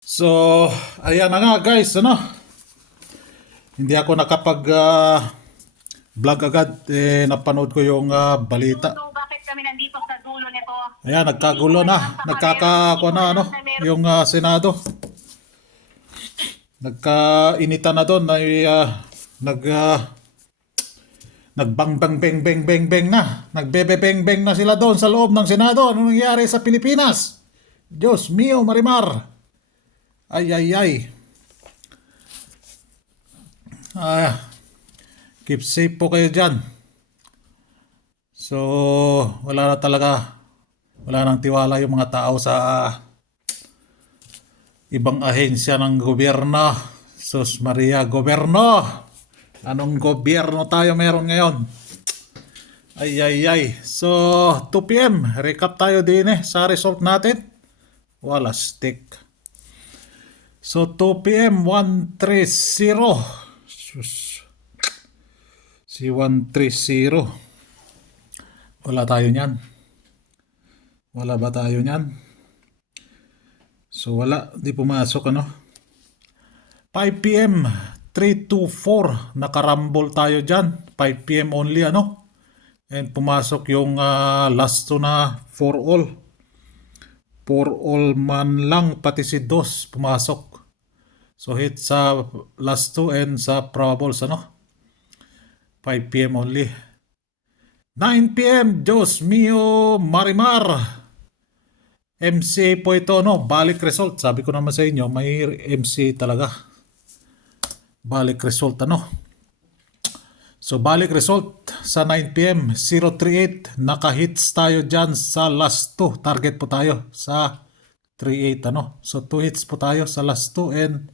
So, ayan na nga guys, hindi ako nakapag vlog agad, napanood ko yung balita. So, bakit kami nandito sa dulo nito? Ayan, nagkagulo na, nagkakakuha na yung Senado. Nagkainitan na doon, nagbang-bang-bang-bang-bang na. Nagbebe-bang-bang na sila doon sa loob ng Senado. Ano nangyari sa Pilipinas? Diyos mio, Marimar. Ay, ay, ay. Keep safe po kayo dyan. So, wala na talaga. Wala nang tiwala yung mga tao sa ibang ahensya ng gobyerno. Sus Maria, gobyerno! Anong gobyerno tayo meron ngayon? Ay, ay, ay. So, 2 p.m. Recap tayo din sa result natin. Wala stick. So, 2 p.m. 130. Sus. Si 130. Wala tayo niyan. Wala ba tayo niyan? So, wala. Di pumasok, 5 p.m. 324. Nakarambol tayo dyan. 5 p.m. only, And pumasok yung last 2 na 4 all. 4 all man lang, pati si DOS pumasok. So, hit sa last 2 and sa probables, 5 p.m. only. 9 p.m. Diyos mio, Marimar. MC po ito, balik result. Sabi ko naman sa inyo, may MC talaga. Balik result, So, balik result sa 9 p.m. 038. Naka-hits tayo dyan sa last 2. Target po tayo sa 38, So, 2 hits po tayo sa last 2 and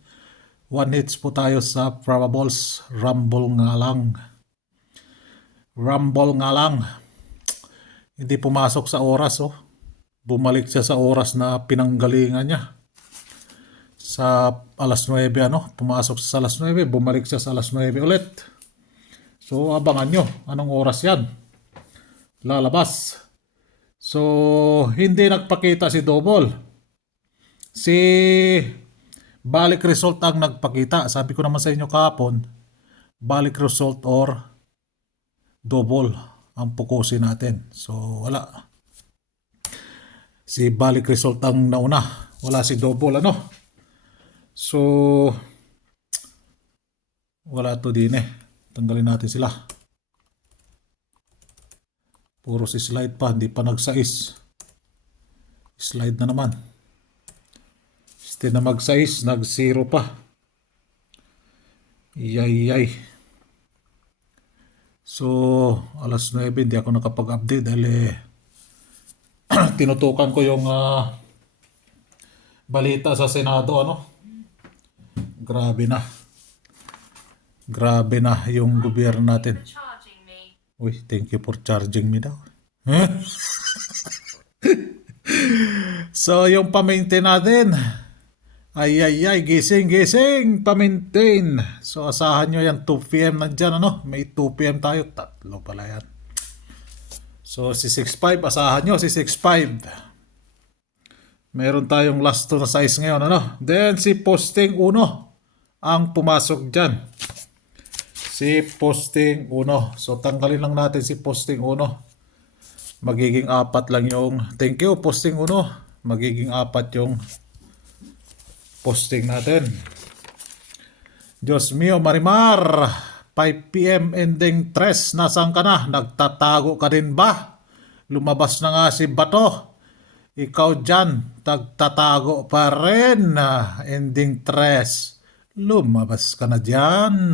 1 hits po tayo sa probables. Rumble nga lang. Rumble nga lang. Hindi pumasok sa oras, Bumalik siya sa oras na pinanggalingan niya. Sa alas 9, Pumasok sa alas 9, bumalik siya sa alas 9 ulit. So, abangan nyo. Anong oras yan? Lalabas. So, hindi nagpakita si Double. Si balik result ang nagpakita. Sabi ko naman sa inyo kahapon, balik result or double ang pukusin natin. So, wala. Si balik result ang nauna. Wala si double, So, wala to din Tanggalin natin sila. Puro si slide pa. Hindi pa nagsais. Slide na naman. Instead na magsais, nag-0 pa. Yay. So, alas 9, hindi ako nakapag-update dahil tinutukan ko yung balita sa Senado, Grabe na. Grabe na yung gobyerno natin. Uy, thank you for charging me daw. So, yung pa-maintain natin. Ay, gising, pa-maintain. So, asahan nyo yan, 2 p.m. nandyan, May 2 p.m. tayo. Tatlo pala yan. So, si 6.5, asahan nyo, si 6.5. Meron tayong last 2 na size ngayon, Then, si posting 1 ang pumasok dyan. Si posting 1. So, tanggalin lang natin si posting 1. Magiging 4 lang yung, thank you, posting 1. Magiging 4 yung posting natin. Diyos mio, Marimar. 5 p.m. ending 3. Nasaan ka na? Nagtatago ka din ba? Lumabas na nga si Bato. Ikaw dyan, nagtatago pa rin. Ending 3. Lumabas ka na dyan.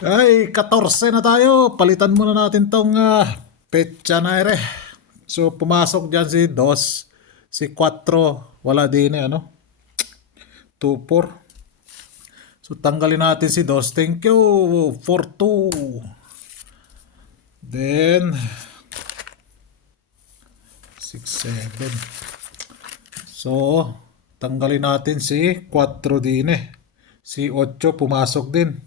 Ay, 14 na tayo. Palitan muna natin tong petsa na ere. So, pumasok dyan si 2, si 4, wala din 2, 4. So, tanggalin natin si 2. Thank you. 4, 2. Then, 6, 7. So, tanggalin natin si 4 din Si 8 pumasok din.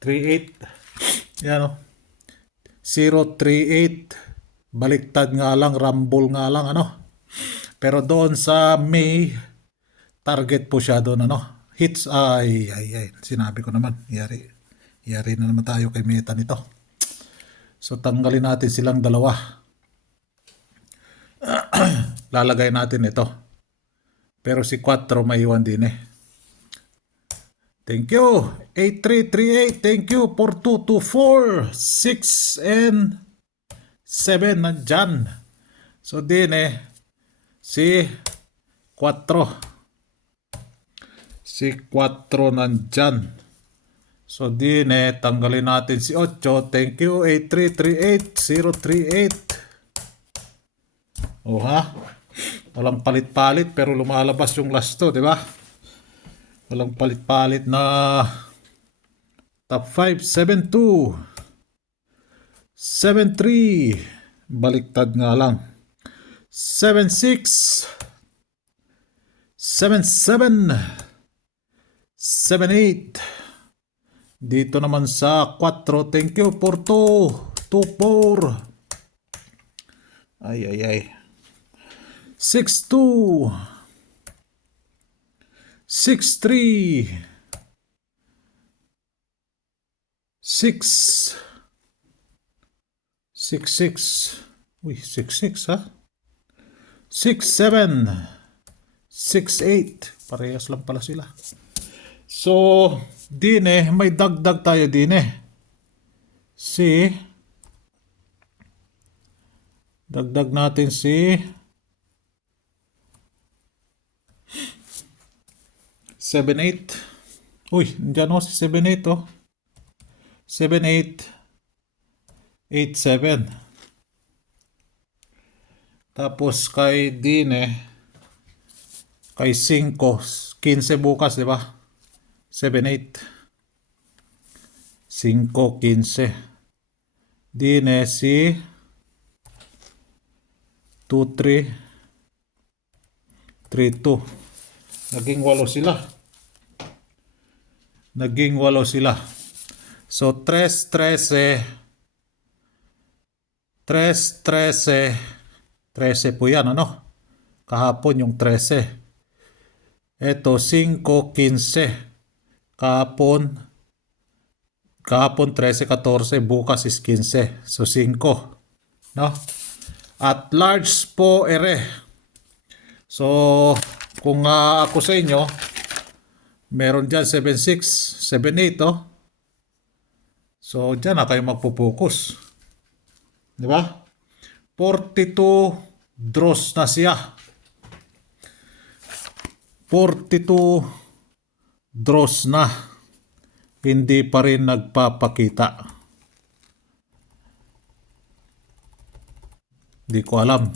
3, 8. Yan 0, 3, 8. Baliktad nga lang, rumble nga lang, Pero doon sa May, target po siya doon, ano? Hits, ay. Sinabi ko naman, yari na naman tayo kay Meta nito. So, tanggalin natin silang dalawa. Lalagay natin ito. Pero si 4 maiwan din eh. Thank you. 8338. Thank you. 4224. 6 and 7 nandyan. So, din eh. Si 4. Si 4 nandyan. So, din eh. Tanggalin natin si 8. Thank you. 8338. 038. Oh ha? Walang palit-palit pero lumalabas yung last to, di ba? Walang palit-palit na top 5, 7-2, 7-3, baliktad nga lang, 7-6, 7-7, 7-8, dito naman sa 4, thank you, 4-2, 2-4, ay, 6-2, 6-3, 6, 6-6, uy, 6-6 ha? 6-7, 6-8, parehas lang pala sila. So, din eh, may dagdag tayo din eh. Dagdag natin si 7-8. Uy, dyan o si 7-8 oh. 7-8, 8-7. Tapos kay Dine, kay 5, 15 bukas, di ba? 7-8. 5, 15. Dine si 2-3, 3-2. Naging 8 sila. So, 3-13, 3-13, 13 po yan, ano? Kahapon yung 13. Ito, 5-15. Kahapon 13-14, bukas is 15. So, 5. No? At large po, ere. So, kung ako sa inyo, meron dyan 7-6, 7-8, oh. So, dyan na kayo magpupokus. Di ba? 42 draws na siya. 42 draws na. Hindi pa rin nagpapakita. Di ko alam.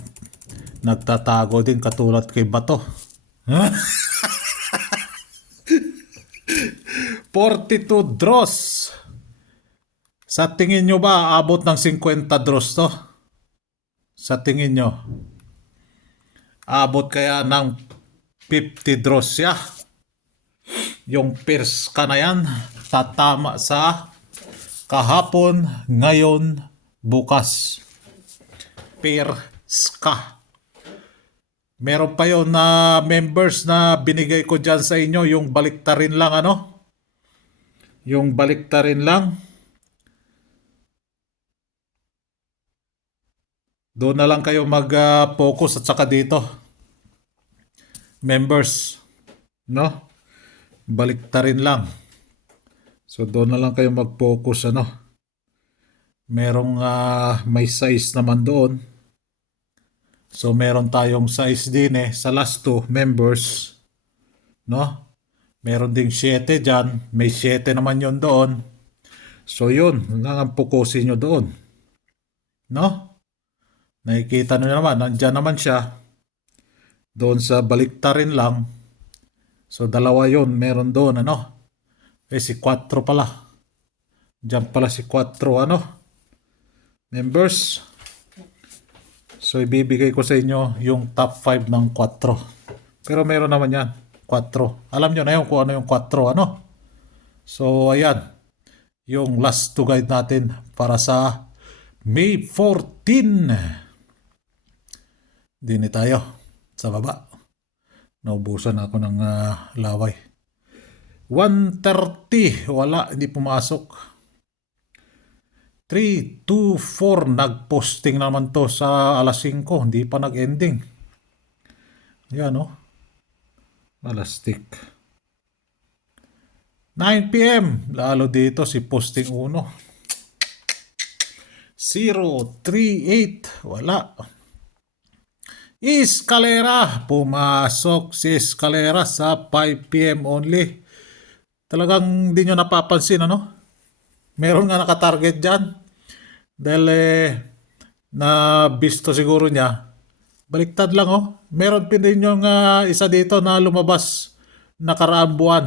Nagtatago din katulad kay Bato. 42 draws. Sa tingin nyo ba abot ng 50 draws to? Sa tingin nyo? Abot kaya ng 50 draws siya? Yung first ka na yan, tatama sa kahapon, ngayon, bukas. First ka. Meron pa yun na members na binigay ko dyan sa inyo, yung baliktarin lang, ano? Yung baliktarin lang. Doon na lang kayo mag-focus at saka dito. Members. No? Baliktarin lang. So doon na lang kayo mag-focus, ano? Merong may size naman doon. So meron tayong size din eh sa last 2 members. No? Meron ding 7 dyan. May 7 naman yon doon. So yun, ang focusin nyo doon. No? Nakikita nyo naman, nandyan naman siya. Doon sa baliktarin lang. So, dalawa yun, meron doon, ano? Si 4 pala. Diyan pala si 4, ano? Members. So, ibibigay ko sa inyo yung top 5 ng 4. Pero meron naman yan, 4. Alam nyo na yun kung ano yung 4, ano? So, ayan. Yung last to guide natin para sa May 14. Dini tayo. sa baba. Naubusan ako ng laway. 130, wala, hindi pumasok. 3, 2, 4, nagposting naman to sa alas 5, hindi pa nag-ending. Yan o. Alastik. 9 p.m. Lalo dito si posting 1. 038, wala. Escalera, pumasok si Escalera sa 5 p.m. only. Talagang hindi nyo napapansin, ano? Meron nga nakatarget dyan. Dahil na bisto siguro niya. Baliktad lang, oh. Meron pa din yung isa dito na lumabas nakaraang buwan.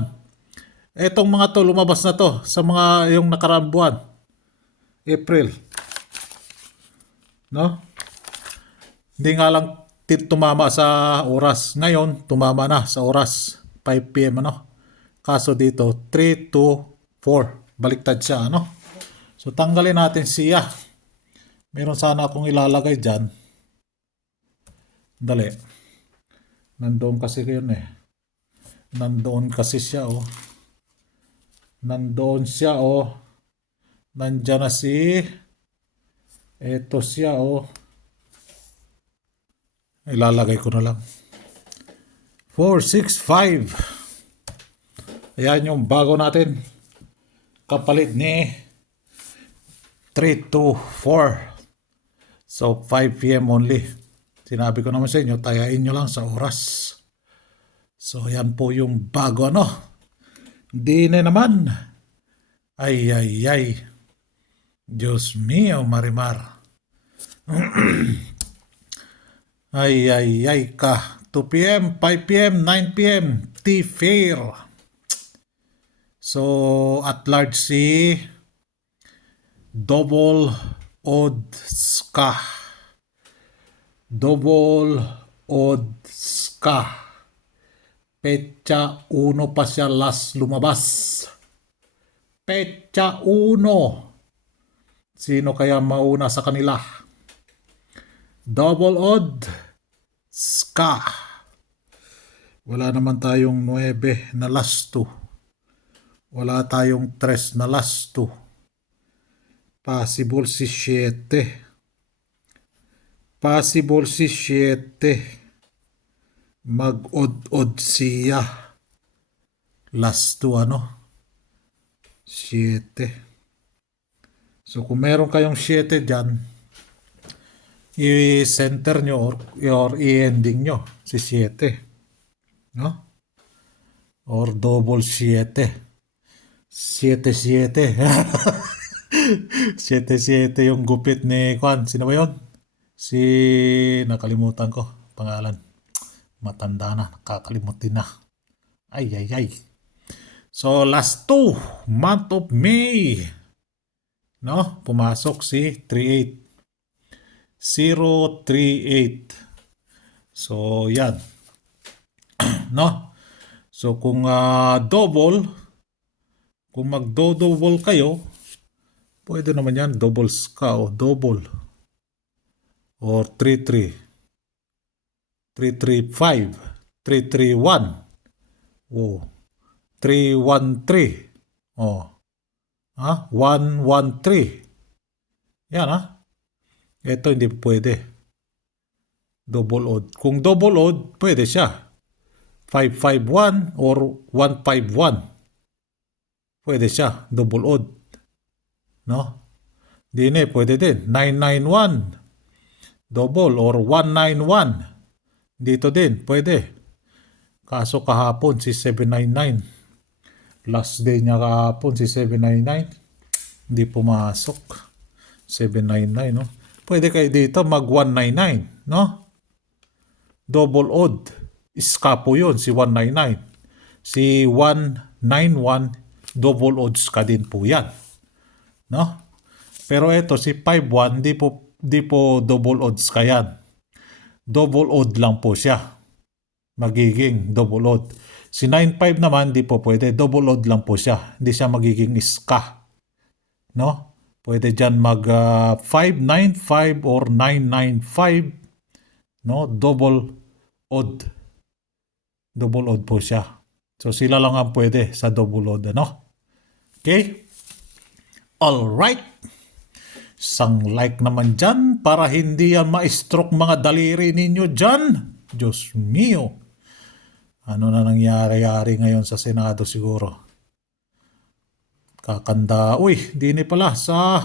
Etong mga to, lumabas na to sa mga yung nakaraang buwan. April. No? Hindi nga lang tumama sa oras. Ngayon, tumama na sa oras. 5 p.m. ano? Kaso dito, 3 to 4. Baliktad siya, ano? So, tanggalin natin siya. Meron sana akong ilalagay dyan. Dali. Nandoon kasi yun eh. Nandoon kasi siya, oh. Nandoon siya, oh. Nandyan na si... Eto siya, oh. Ilalagay ko na lang. 465. Ayan yung bago natin. Kapalit ni 324. So 5 p.m. only. Sinabi ko naman sa inyo, tayain nyo lang sa oras. So yan po yung bago, ano. Di na naman. Ay, ay, ay. Diyos mio, Marimar. Ay, ay, ay ka. 2 p.m., 5 p.m., 9 p.m. T-Fair. So, at large si Double Odds ka. Double Odds ka. Petsa 1 pa siya last lumabas. Petsa 1. Sino kaya mauna sa kanila? Double odd ska. Wala naman tayong 9 na last 2. Wala tayong 3 na last 2. Possible si 7. Possible si 7. Mag-odd siya. Last 2 ano? 7. So kung meron kayong 7 dyan, i-center nyo or i-ending nyo si 7. No? Or double 7. 7-7. 7-7 yung gupit ni Kwan. Sino ba yun? Nakalimutan ko pangalan. Matanda na. Nakakalimutin na. Ay, ay, ay. So, last 2. Month of May. No? Pumasok si 38. 038. So, yan. No? So, kung double, kung magdo-double kayo, pwede naman yan, doubles ka o double. Or 33. 335. 331. Oh. 313. Oh. 113. Yan Ito hindi pwede. Double odd. Kung double odd, pwede siya. 551 or 151. Pwede siya. Double odd. No? Hindi pwede din. 991. Double or 191. Dito din. Pwede. Kaso kahapon si 799. Last day niya kahapon si 799. Hindi pumasok. 799, no? Pwede kayo dito mag 199, no? Double odd. Iska po yun, si 199. Si 191, double odds ka din po yan. No? Pero ito, si 51, di po double odds ka yan. Double odd lang po siya. Magiging double odd. Si 95 naman, di po pwede. Double odd lang po siya. Hindi siya magiging iska. No? Pwede dyan mag 595 or 995. No? Double odd. Double odd po siya. So sila lang ang pwede sa double odd, ano? Okay? Alright. Sang like naman dyan para hindi yan ma-stroke mga daliri ninyo dyan. Diyos mio. Ano na nangyari-yari ngayon sa Senado siguro? Kakanda. Uy, di ni pala sa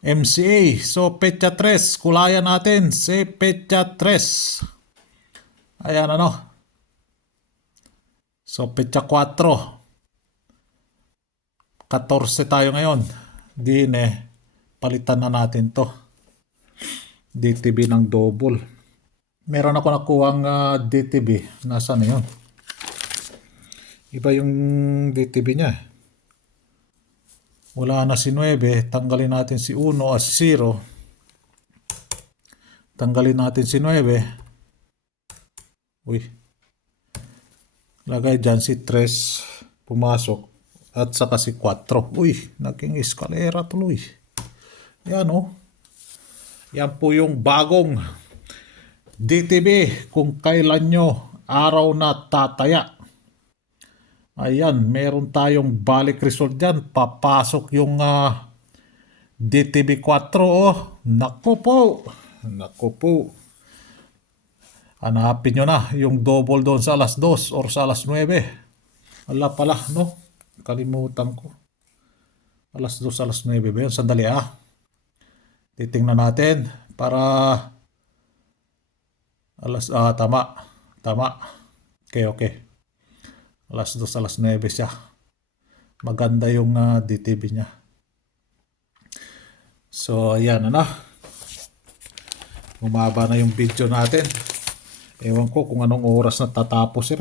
MCA. So, Petya 3. Kulayan natin si Petya 3. Ayan ano. So, Petya 4. 14 tayo ngayon. Dine, palitan na natin to. DTB ng double. Meron ako nakuhang DTB. Nasaan na yun? Iba yung DTB niya. Wala na si 9. Tanggalin natin si 1 as 0. Tanggalin natin si 9. Uy. Lagay dyan si 3. Pumasok. At saka si 4. Uy, naging eskalera tuloy. Yan oh. Yan po yung bagong DTB kung kailan nyo araw na tataya. Ayan, meron tayong balik result dyan. Papasok yung DTB 4 oh. Naku po. Naku po. Hanapin nyo na yung double doon sa alas 2 or sa alas 9. Wala pala, no? Kalimutan ko. Alas 2, alas 9 ba yun? Sandali titingnan natin para tama. Tama. Okay. Alas 2, alas 9 siya. Maganda yung DTB niya. So, ayan na. Umaba na yung video natin. Ewan ko kung anong oras na tatapos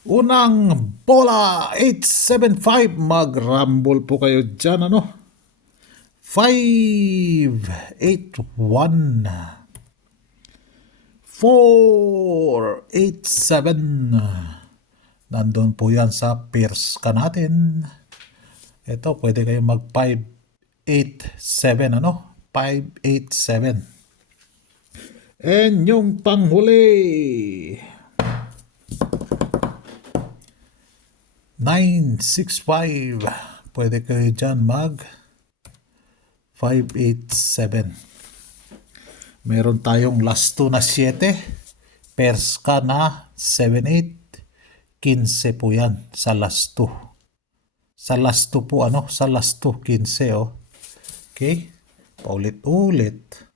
Unang bola, 875. Mag-rumble po kayo dyan, 581. 487. Nandun po yan sa pairs ka natin. Ito, pwede kayo mag 587, 587. And yung panghuli, 965. Pwede kayo dyan mag 587. Meron tayong last 2 na 7. Pairs ka na 78. 15 po yan sa last 2. Sa last 2 po sa last 2 15 oh. Okay? Paulit-ulit.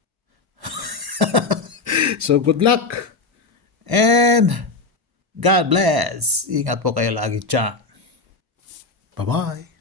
So good luck. And God bless. Ingat po kayo lagi dyan. Bye-bye.